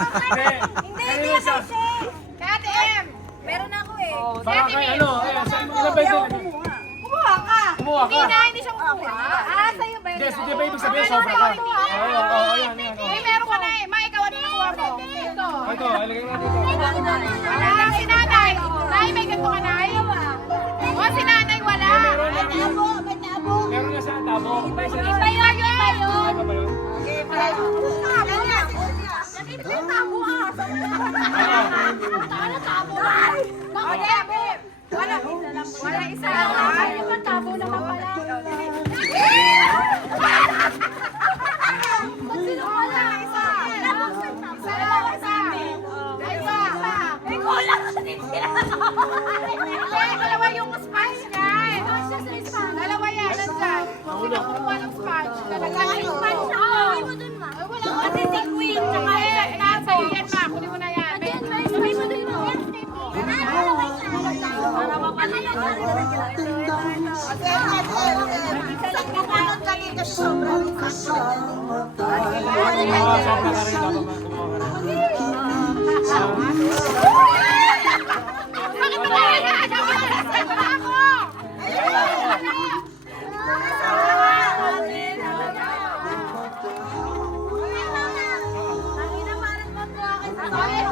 Hindi kasi. Kaya Ate M. Meron ako eh. Baka kay ano, saan mo ilan ba yun? Kumuha ka. Kumuha ka. Hindi siya kumuha. Sa'yo ba yun? Yes, hindi ba ibig sabihin sobra ka? Ayan. Meron ka na eh. Ma, ikaw ano nakuha mo? Ito. Ito, ilagay natin ito. Wala si nanay. Nay, may ganito ka nay? O, si nanay wala. Meron na sa tabo. Iba yun. Ano ba yun? Wala isa. Yung tabo naman pala. Sino wala? Isa. Isa lang, isa. Isa. May kulang kasi sila. Dalawa yung sponge niya. Dalawa yan. Nandyan. Sino kumuha ng sponge? Lalagyan yung sponge na. Wala kasi si Queen. Tsaka isang taso. Yan ma. Kunin mo na yan. Sabay mo din mo. Ay,